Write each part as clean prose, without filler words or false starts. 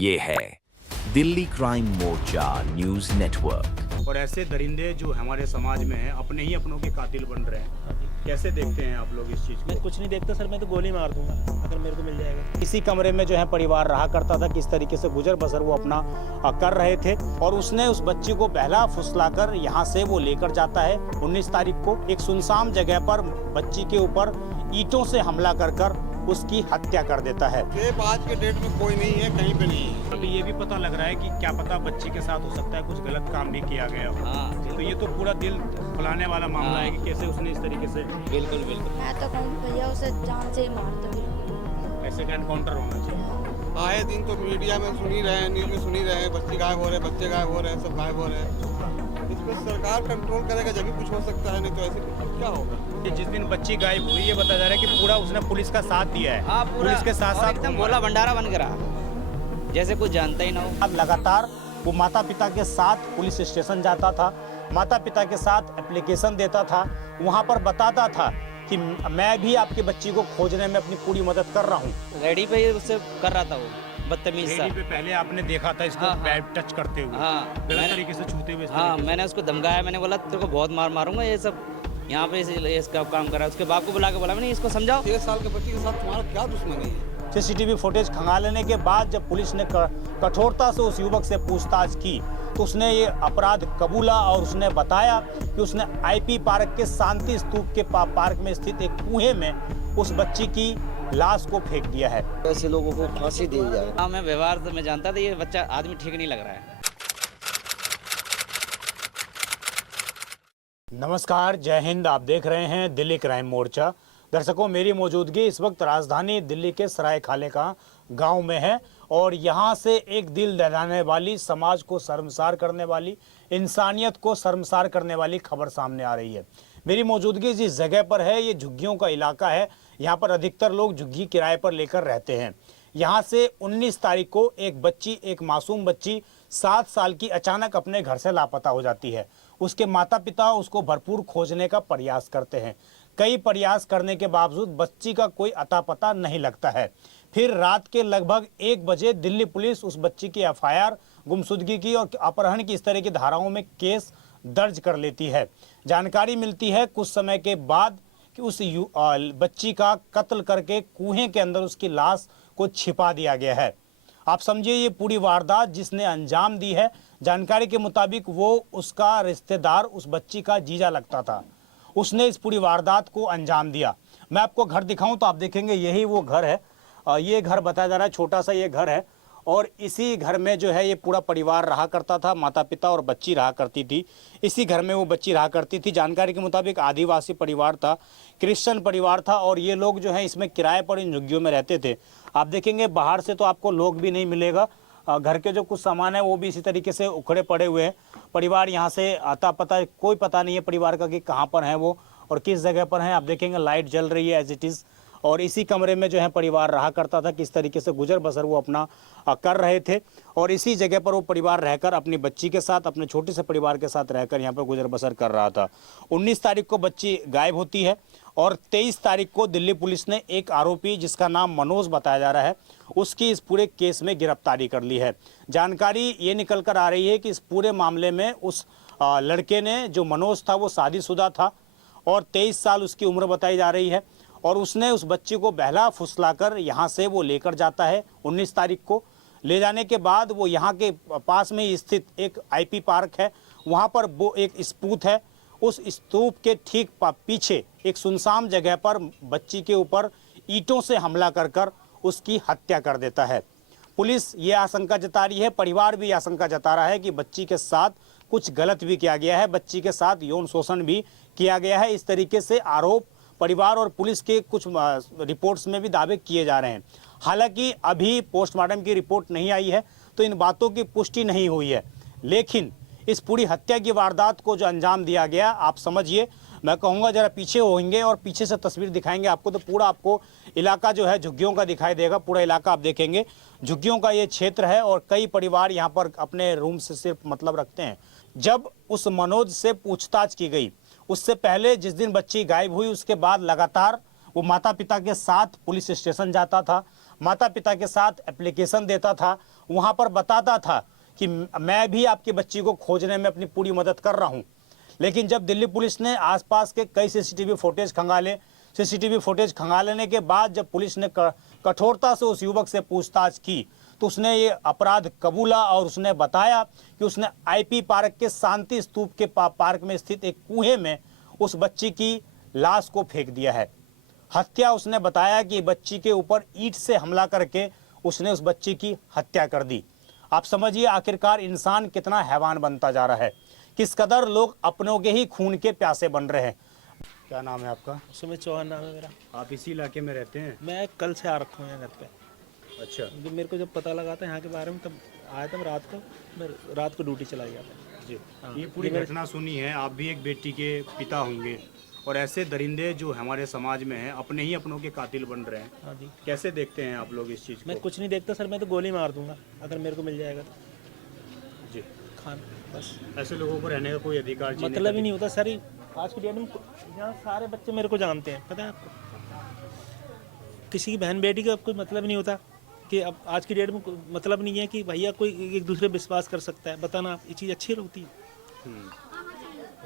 ये है दिल्ली क्राइम मोर्चा news network. और ऐसे दरिंदे जो हमारे समाज में हैं अपने ही अपनों के कातिल बन रहे हैं, कैसे देखते हैं आप लोग इस चीज़ को? मैं कुछ नहीं देखता सर, मैं तो गोली मार दूंगा अगर मेरे को मिल जाएगा। इसी कमरे में जो है परिवार रहा करता था, किस तरीके से गुजर बसर वो अपना कर रहे थे। और उसने उस बच्ची को बहला फुसलाकर यहाँ से वो लेकर जाता है 19 तारीख को एक सुनसान जगह पर बच्ची के ऊपर ईंटों से हमला कर उसकी हत्या कर देता है। सिर्फ आज के डेट में कोई नहीं है, कहीं पे नहीं है। अभी ये भी पता लग रहा है कि क्या पता बच्ची के साथ हो सकता है कुछ गलत काम भी किया गया हो। तो ये तो पूरा दिल फुलाने वाला मामला है कि कैसे उसने इस तरीके से। बिल्कुल बिल्कुल। मैं तो कहूँ भैया उसे जान से ही मार दो बिल्कुल। ऐसे का एनकाउंटर होना चाहिए। आए दिन तो मीडिया में सुन ही रहे हैं, न्यूज में सुन ही रहे हैं, बच्चे गायब हो रहे हैं, बच्चे गायब हो रहे हैं, सब गायब हो रहे हैं। इस पर सरकार कंट्रोल करेगा जब भी कुछ हो सकता है, नहीं तो ऐसे कुछ क्या होगा। कि जिस दिन बच्ची गायब हुई ये बताया जा रहा है कि पूरा उसने पुलिस का साथ दिया है। हाँ, पूरा पुलिस के साथ साथ एकदम भोला भंडारा बन गया, जैसे कुछ जानता ही ना हो। अब लगातार वो माता पिता के साथ पुलिस स्टेशन जाता था, माता पिता के साथ एप्लीकेशन देता था, वहाँ पर बताता था कि मैं भी आपकी बच्ची को खोजने में अपनी पूरी मदद कर रहा हूँ। रेडी पे उससे कर रहा था वो बदतमीज सा। रेडी पे पहले आपने देखा था इसको हाँ, पैर टच करते हुए, हाँ, गलत तरीके से छूते हुए। हाँ, मैंने उसको धमकाया, मैंने बोला तेरे को बहुत मार मारूंगा, ये सब यहाँ पे इसका काम करा। उसके बाप को बुला के बोला मैंने इसको समझाओ। 13 साल के बच्चे के साथ तुम्हारा क्या दुश्मनी है? सीसीटीवी फुटेज खंगालने के बाद जब पुलिस ने कठोरता से उस युवक से पूछताछ की तो उसने ये अपराध कबूला और उसने बताया कि उसने आईपी पार्क के शांति स्तूप के पार्क में स्थित एक कुएं में उस बच्ची की लाश को फेंक दिया है। ऐसे लोगों को फांसी दी जाए। हाँ, मैं व्यवहार से मैं जानता था ये बच्चा आदमी ठीक नहीं लग रहा है। नमस्कार, जय हिंद। आप देख रहे हैं दिल्ली क्राइम मोर्चा। दर्शकों, मेरी मौजूदगी इस वक्त राजधानी दिल्ली के सराय खाले का गांव में है और यहां से एक दिल दहलाने वाली, समाज को शर्मसार करने वाली, इंसानियत को शर्मसार करने वाली खबर सामने आ रही है। मेरी मौजूदगी जिस जगह पर है ये झुग्गियों का इलाका है। यहाँ पर अधिकतर लोग झुग्गी किराए पर लेकर रहते हैं। यहाँ से 19 तारीख को एक मासूम बच्ची 7 साल की अचानक अपने घर से लापता हो जाती है। उसके माता पिता उसको भरपूर खोजने का प्रयास करते हैं। कई प्रयास करने के बावजूद बच्ची का कोई अता पता नहीं लगता है। फिर रात के लगभग 1 बजे दिल्ली पुलिस उस बच्ची की एफआईआर, गुमशुदगी की और अपहरण की इस तरह की धाराओं में केस दर्ज कर लेती है। जानकारी मिलती है कुछ समय के बाद कि उस बच्ची का कत्ल करके कुएं के अंदर उसकी लाश को छिपा दिया गया है। आप समझिए ये पूरी वारदात जिसने अंजाम दी है, जानकारी के मुताबिक वो उसका रिश्तेदार उस बच्ची का जीजा लगता था। उसने इस पूरी वारदात को अंजाम दिया। मैं आपको घर दिखाऊं तो आप देखेंगे यही वो घर है। ये घर बताया जा रहा है, छोटा सा ये घर है और इसी घर में जो है ये पूरा परिवार रहा करता था। माता पिता और बच्ची रहा करती थी। इसी घर में वो बच्ची रहा करती थी। जानकारी के मुताबिक आदिवासी परिवार था, क्रिश्चियन परिवार था और ये लोग जो है इसमें किराए पर इन झुग्गियों में रहते थे। आप देखेंगे बाहर से तो आपको लोग भी नहीं मिलेगा। घर के जो कुछ सामान है वो भी इसी तरीके से उखड़े पड़े हुए हैं। परिवार यहाँ से आता पता कोई पता नहीं है परिवार का कि कहाँ पर है वो और किस जगह पर है। आप देखेंगे लाइट जल रही है एज इट इज़ और इसी कमरे में जो है परिवार रहा करता था। किस तरीके से गुजर बसर वो अपना कर रहे थे और इसी जगह पर वो परिवार रहकर अपनी बच्ची के साथ, अपने छोटे से परिवार के साथ रहकर यहाँ पर गुजर बसर कर रहा था। 19 तारीख को बच्ची गायब होती है और 23 तारीख को दिल्ली पुलिस ने एक आरोपी जिसका नाम मनोज बताया जा रहा है उसकी इस पूरे केस में गिरफ्तारी कर ली है। जानकारी ये निकल कर आ रही है कि इस पूरे मामले में उस लड़के ने, जो मनोज था, वो शादीशुदा था और 23 साल उसकी उम्र बताई जा रही है और उसने उस बच्ची को बहला फुसलाकर यहाँ से वो लेकर जाता है 19 तारीख को। ले जाने के बाद वो यहाँ के पास में ही स्थित एक आईपी पार्क है, वहाँ पर वो एक स्तूप है। उस स्तूप के ठीक पीछे एक सुनसान जगह पर बच्ची के ऊपर ईंटों से हमला कर उसकी हत्या कर देता है। पुलिस ये आशंका जता रही है, परिवार भी आशंका जता रहा है कि बच्ची के साथ कुछ गलत भी किया गया है, बच्ची के साथ यौन शोषण भी किया गया है। इस तरीके से आरोप परिवार और पुलिस के कुछ रिपोर्ट्स में भी दावे किए जा रहे हैं। हालांकि अभी पोस्टमार्टम की रिपोर्ट नहीं आई है तो इन बातों की पुष्टि नहीं हुई है, लेकिन इस पूरी हत्या की वारदात को जो अंजाम दिया गया, आप समझिए, मैं कहूँगा जरा पीछे होंगे और पीछे से तस्वीर दिखाएंगे आपको तो पूरा आपको इलाका जो है झुग्गियों का दिखाई देगा। पूरा इलाका आप देखेंगे झुग्गियों का ये क्षेत्र है और कई परिवार यहाँ पर अपने रूम से सिर्फ मतलब रखते हैं। जब उस मनोज से पूछताछ की गई, उससे पहले जिस दिन बच्ची गायब हुई उसके बाद लगातार वो माता पिता के साथ पुलिस स्टेशन जाता था, माता पिता के साथ एप्लीकेशन देता था वहाँ पर बताता था कि मैं भी आपकी बच्ची को खोजने में अपनी पूरी मदद कर रहा हूँ। लेकिन जब दिल्ली पुलिस ने आसपास के कई सीसीटीवी फुटेज खंगाले, सीसीटीवी फुटेज खंगालने के बाद जब पुलिस ने कठोरता से उस युवक से पूछताछ की तो उसने ये अपराध कबूला और उसने बताया कि उसने आईपी पार्क के शांति स्तूप के पार्क में स्थित एक कुएं में उस बच्ची की लाश को फेंक दिया है। हत्या उसने बताया कि बच्ची के ऊपर ईंट से हमला करके उसने उस बच्ची की हत्या कर दी। आप समझिए आखिरकार इंसान कितना हैवान बनता जा रहा है, किस कदर लोग अपनों के ही खून के प्यासे बन रहे हैं। क्या नाम है आपका? सुमित चौहान नाम है मेरा। आप इसी इलाके में रहते हैं? मैं कल से आ रखा हूँ यहाँ घर पे। अच्छा। जब मेरे को जब पता लगा था यहाँ के बारे में तब आया था। मैं रात को ड्यूटी चला गया था जी। ये पूरी घटना सुनी है, आप भी एक बेटी के पिता होंगे और ऐसे दरिंदे जो हमारे समाज में हैं अपने ही अपनों के कातिल बन रहे हैं। हाँ जी। कैसे देखते हैं आप लोग इस चीज़ को? मैं कुछ नहीं देखता सर, मैं तो गोली मार दूंगा अगर मेरे को मिल जाएगा तो। जी। खान बस ऐसे लोगों को रहने का कोई अधिकार जीने मतलब का ही नहीं होता सर। आज की डेट में यहाँ सारे बच्चे मेरे को जानते हैं, पता है आपको। किसी की बहन बेटी का कोई मतलब नहीं होता कि अब आज की डेट में मतलब नहीं है कि भैया कोई एक दूसरे विश्वास कर सकता है। बताना ये चीज़ अच्छी होती है।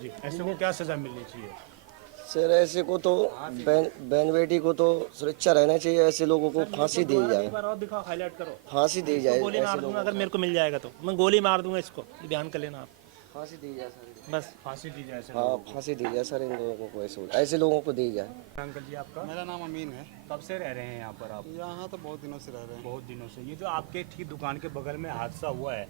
जी। ऐसे को क्या सज़ा मिलनी चाहिए? सर ऐसे को तो बहन बेटी को तो सुरक्षा रहना चाहिए। ऐसे लोगों को फांसी दी जाए, एक बार और दिखाओ, हाईलाइट करो। फांसी दी जाए। गोली मार दूंगा अगर मेरे को मिल जाएगा तो। मैं गोली मार दूंगा इसको, ये ध्यान कर लेना आप। फांसी दी जाए सर। बस फांसी दी जाए। हाँ फांसी दी जाए सर, इन लोगों को ऐसे लोगों को दी जाए। अंकल जी आपका? मेरा नाम अमीन है। कब से रह रहे हैं यहाँ पर आप? यहाँ तो बहुत दिनों से रह रहे हैं। बहुत दिनों से। ये जो आपके ठीक दुकान के बगल में हादसा हुआ है,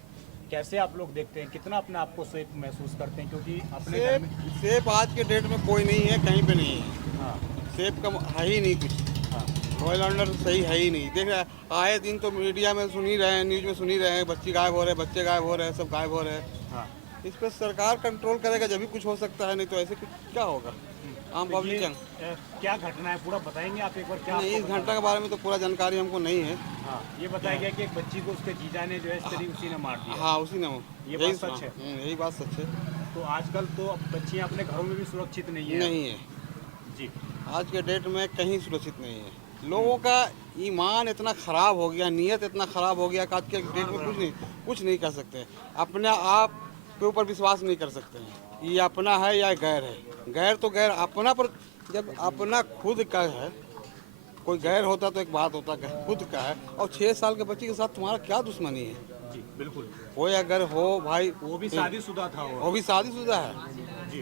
कैसे आप लोग देखते हैं, कितना अपने आप को सेफ महसूस करते हैं? क्योंकि अपने घर में सेफ आज के डेट में कोई नहीं है, कहीं पे नहीं है। हाँ सेफ का है ही नहीं कुछ। हाँ रॉयल ऑर्डर सही है ही नहीं। देख रहे हैं, आए दिन तो मीडिया में सुन ही रहे हैं, न्यूज़ में सुन ही रहे हैं, बच्चे गायब हो रहे हैं, बच्चे गायब हो रहे हैं, सब गायब हो रहे हैं। हाँ। इस पर सरकार कंट्रोल करेगा जब भी कुछ हो सकता है, नहीं तो ऐसे कुछ क्या होगा। आम तो पब्लिक क्या घटना है पूरा बताएंगे आप एक बार? क्या नहीं, इस घंटा के बारे में तो पूरा जानकारी हमको नहीं है। हाँ, ये बताया गया कि एक बच्ची को उसके जीजा ने जो है इस तरीके उसी ने मार दिया। हाँ उसी ने। ये बात सच है? यही बात सच है। तो आजकल तो बच्चियाँ अपने घरों में भी सुरक्षित नहीं है। नहीं है जी। आज के डेट में कहीं सुरक्षित नहीं है। लोगों का ईमान इतना ख़राब हो गया, नीयत इतना ख़राब हो गया कि आज के डेट में कुछ नहीं कर सकते। अपने आप के ऊपर विश्वास नहीं कर सकते हैं। ये अपना है या गैर है। गैर तो गैर, अपना पर जब अपना खुद का है, कोई गैर होता तो एक बात होता, खुद का है। और 6 साल के बच्चे के साथ तुम्हारा क्या दुश्मनी है? जी बिल्कुल। कोई अगर हो भाई, वो भी शादीशुदा था। वो भी शादीशुदा है जी।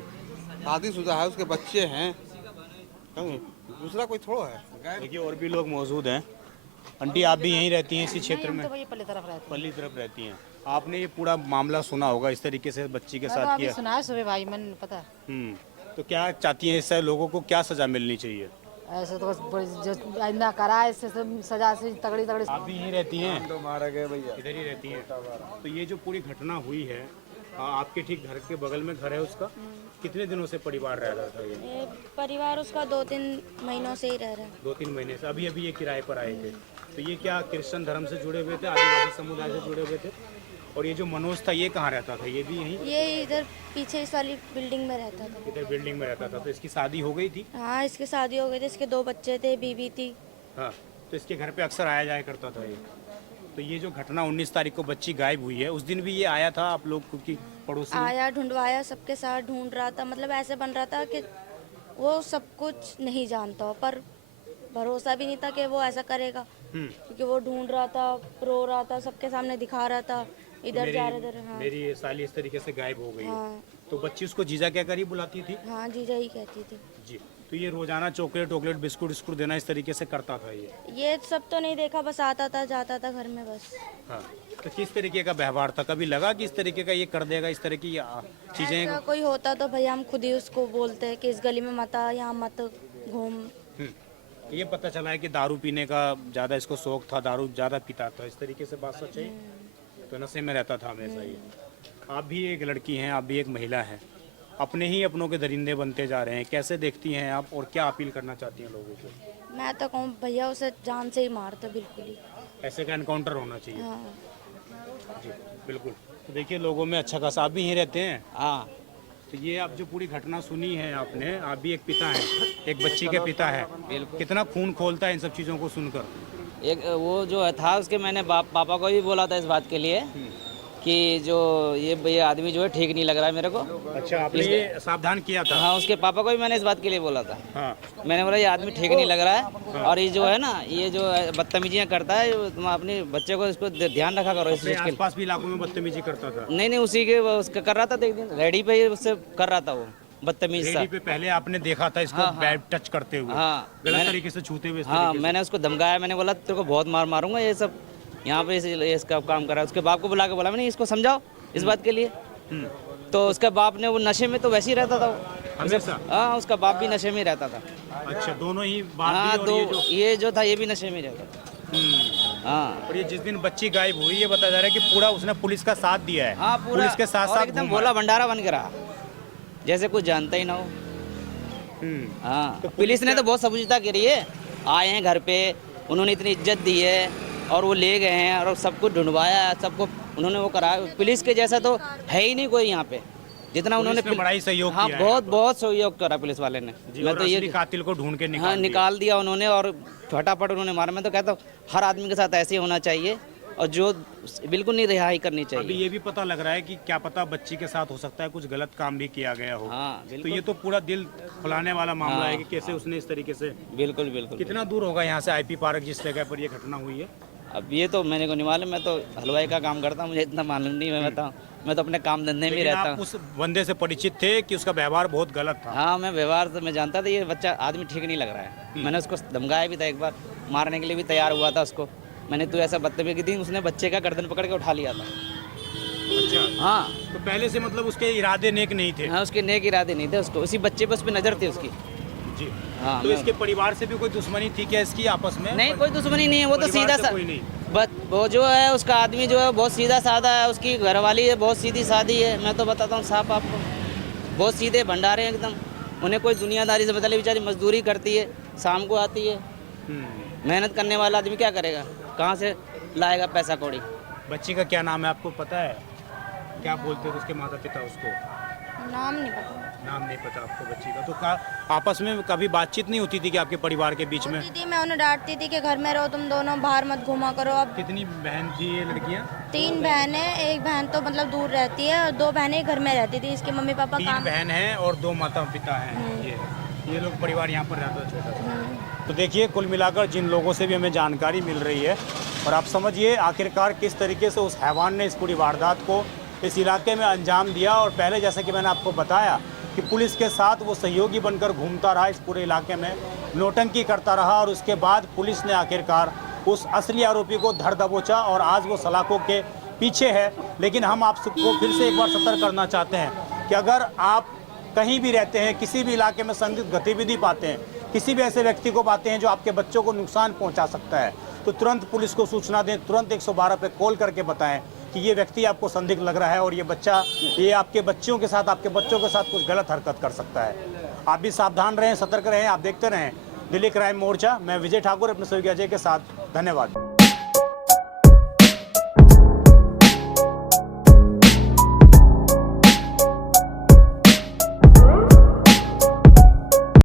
शादीशुदा है, उसके बच्चे हैं, दूसरा कोई थोड़ा है। देखिए और भी लोग मौजूद हैं। आंटी आप भी यहीं रहती हैं इसी क्षेत्र में? तो वही पल्ली तरफ रहते पल्ली तरफ रहती हैं। आपने ये पूरा मामला सुना होगा, इस तरीके से बच्ची के हैं। साथ अभी किया? सुना है सुबह भाई, मैंने पता। तो क्या चाहती हैं इससे लोगों को क्या सजा मिलनी चाहिए? ऐसे तो जो आइंदा करा है इससे सजा से तगड़ी तगड़ी। आप भी यहीं रहती हैं? तो मारा गया भैया। इधर ही रहती हैं। तो ये जो पूरी घटना हुई है, आपके ठीक घर के बगल में घर है उसका, कितने दिनों से परिवार रह रहा था ये? परिवार उसका 2-3 महीनों से ही रह रहा है। 2-3 महीने से। अभी अभी ये किराए पर आए थे। तो ये क्या क्रिश्चियन धर्म से जुड़े हुए थे, आदिवासी समुदाय से जुड़े हुए थे? और ये जो मनोज था ये कहाँ रहता था? ये भी यहीं? ये इधर पीछे इस वाली बिल्डिंग में रहता था। इधर बिल्डिंग में रहता था। तो इसकी शादी हो गई थी? हाँ इसकी शादी हो गई थी, इसके 2 बच्चे थे, बीवी थी। हाँ। तो इसके घर पे अक्सर आया जाया करता था ये। तो ये जो घटना 19 तारीख को बच्ची गायब हुई है, उस दिन भी ये आया था आप लोग की पड़ोसी? आया, ढूंढवाया, सबके साथ ढूंढ रहा था। मतलब ऐसे बन रहा था कि वो सब कुछ नहीं जानता हो, पर भरोसा भी नहीं था कि वो ऐसा करेगा। क्योंकि वो ढूंढ रहा था, रो रहा था, सबके सामने दिखा रहा था, इधर जा रहा इधर। हाँ मेरी ये साली इस तरीके से गायब हो गई है। हाँ तो बच्ची उसको जीजा क्या करी बुलाती थी? हाँ जीजा ही कहती थी जी। तो ये रोजाना चॉकलेट बिस्कुट देना इस तरीके से करता था ये सब तो नहीं देखा, बस आता था जाता था घर में बस। हाँ। तो किस तरीके का व्यवहार था? कभी लगा कि इस तरीके का ये कर देगा, इस तरह की चीजें? ऐसा कोई होता तो भैया हम खुद ही उसको बोलते कि इस गली में मत आ, यहाँ मत घूम। ये पता चला है कि दारू पीने का ज़्यादा इसको शौक था, दारू ज़्यादा पीता था, इस तरीके से बात सच है? तो नशे में रहता था हमेशा ही। आप भी एक लड़की हैं, आप भी एक महिला हैं, अपने ही अपनों के दरिंदे बनते जा रहे हैं। कैसे देखती हैं आप और क्या अपील करना चाहती हैं लोगों को? मैं तो कहूँ भैया उसे जान से ही मारता बिल्कुल ही। ऐसे का एनकाउंटर होना चाहिए। हाँ जी बिल्कुल। तो देखिए लोगों में अच्छा खासा। आप भी यहीं रहते हैं? हाँ। तो ये आप जो पूरी घटना सुनी है आपने, आप भी एक पिता हैं, एक बच्ची के पिता हैं, कितना खून खोलता है इन सब चीज़ों को सुनकर? एक वो जो था उसके मैंने पापा को भी बोला था इस बात के लिए कि जो ये आदमी जो है ठीक नहीं लग रहा है मेरे को। अच्छा, आपने ये सावधान किया था? हाँ, उसके पापा को भी मैंने इस बात के लिए बोला था। हाँ। मैंने बोला ये आदमी ठीक नहीं लग रहा है और ये जो है ना, ये जो बदतमीजियाँ करता है, तुम अपने बच्चे को इसको ध्यान रखा करो इस चीज़ के। आसपास भी इलाकों में बदतमीजी करता था? नहीं, उसी के उसका कर रहा था, एक दिन रेडी पे उससे कर रहा था वो बदतमीज सा। रेडी पे पहले आपने देखा था इसको बैड टच करते हुए? हाँ, गलत तरीके से छूते हुए? हाँ, मैंने उसको धमकाया, मैंने बोला तेरे को बहुत मारूंगा, ये सब यहाँ पे इसका काम कर रहा है। उसके बाप को बुला के बोला मैंने इसको समझाओ इस बात के लिए। तो उसका बाप ने, वो नशे में तो वैसे ही रहता था वो हमेशा? हाँ, उसका बाप भी नशे में ही रहता था। अच्छा, दोनों ही बाप हाँ, भी और ये जो था ये भी नशे में ही रहता था। हाँ, और ये जिस दिन बच्ची गायब हुई, ये बताया जा रहा है कि पूरा उसने पुलिस का साथ दिया है। हाँ, पूरा पुलिस के साथ और साथ एकदम घूमा भोला है। भंडारा बन के रहा, जैसे कुछ जानता ही ना हो। हाँ, तो पुलिस ने तो बहुत समझता करी है, आए हैं घर पे, उन्होंने इतनी इज्जत दी है और वो ले गए हैं और सबको ढूंढवाया, सबको उन्होंने वो करा। पुलिस के जैसा तो है ही नहीं कोई यहाँ पे, जितना उन्होंने बड़ा ही सहयोग हाँ, किया है। बहुत सहयोग करा पुलिस वाले ने। मैं तो ये कातिल को ढूंढ के हाँ निकाल दिया उन्होंने और फटाफट उन्होंने मारा। मैं तो कहता हूँ हर आदमी के साथ ऐसे ही होना चाहिए और जो बिल्कुल नहीं रिहाई करनी अभी चाहिए। ये भी पता लग रहा है कि क्या पता बच्ची के साथ हो सकता है कुछ गलत काम भी किया गया हो। हाँ, तो बिल्कुल। ये तो पूरा दिल फुलाने वाला मामला है कि कैसे उसने इस तरीके से। बिल्कुल बिल्कुल। कितना दूर होगा यहाँ से आईपी पार्क जिस जगह पर ये घटना हुई है? अब ये तो मैंने को नहीं मालूम, मैं तो हलवाई का काम करता हूँ, मुझे इतना मालूम नहीं। मैं तो अपने काम धंधे में ही लेकिन रहता आप हूँ। उस बंदे से परिचित थे कि उसका व्यवहार बहुत गलत था? हाँ, मैं व्यवहार से मैं जानता था ये बच्चा आदमी ठीक नहीं लग रहा है। मैंने उसको धमकाया भी था, एक बार मारने के लिए भी तैयार हुआ था उसको मैंने। तो ऐसा बदतमीजी की थी, उसने बच्चे का गर्दन पकड़ के उठा लिया था। अच्छा, हाँ, तो पहले से मतलब उसके इरादे नेक नहीं थे? हाँ, उसके नेक इरादे नहीं थे, उसको उसी बच्चे पे उस पर नज़र थी उसकी। जी हाँ, तो इसके परिवार से भी कोई दुश्मनी थी क्या इसकी आपस में? नहीं, कोई दुश्मनी नहीं है, वो तो परिवार सीधा से सा कोई नहीं? वो जो है उसका आदमी जो है बहुत सीधा साधा है, उसकी घरवाली है बहुत सीधी सादी है। मैं तो बताता हूँ साहब आपको, बहुत सीधे भंडारे हैं एकदम। उन्हें कोई दुनियादारी से बदले, बेचारी मजदूरी करती है, शाम को आती है। मेहनत करने वाला आदमी क्या करेगा, कहाँ से लाएगा पैसा कौड़ी। बच्ची का क्या नाम है आपको पता है? क्या बोलते थे उसके माता पिता उसको? नाम नहीं पता। नाम नहीं पता आपको बच्ची का? तो आपस में कभी बातचीत नहीं होती थी कि आपके परिवार के बीच में? होती थी, मैं उन्हें डांटती थी कि घर में रहो तुम दोनों, बाहर मत घूमा करो। अब कितनी बहन थी ये लड़कियां? 3 बहनें, एक बहन तो मतलब दूर रहती है और 2 बहनें घर में रहती थी। इसके मम्मी पापा 3 काम। बहन हैं और 2 माता पिता हैं। ये लोग परिवार यहाँ पर रहता है छोटा सा। तो देखिए, कुल मिलाकर जिन लोगों से भी हमें जानकारी मिल रही है, और आप समझिए आखिरकार किस तरीके से उस हैवान ने इस पूरी वारदात को इस इलाके में अंजाम दिया। और पहले जैसे कि मैंने आपको बताया कि पुलिस के साथ वो सहयोगी बनकर घूमता रहा, इस पूरे इलाके में नौटंकी करता रहा, और उसके बाद पुलिस ने आखिरकार उस असली आरोपी को धर दबोचा और आज वो सलाखों के पीछे है। लेकिन हम आप सबको फिर से एक बार सतर्क करना चाहते हैं कि अगर आप कहीं भी रहते हैं, किसी भी इलाके में संदिग्ध गतिविधि पाते हैं, किसी भी ऐसे व्यक्ति को पाते हैं जो आपके बच्चों को नुकसान पहुंचा सकता है, तो तुरंत पुलिस को सूचना दें, तुरंत 112 पे कॉल करके बताएं कि ये व्यक्ति आपको संदिग्ध लग रहा है और ये बच्चा, ये आपके बच्चों के साथ, आपके बच्चों के साथ कुछ गलत हरकत कर सकता है। आप भी सावधान रहें, सतर्क रहें, आप देखते रहें दिल्ली क्राइम मोर्चा। मैं विजय ठाकुर अपने सहयोगी अजय के साथ, धन्यवाद।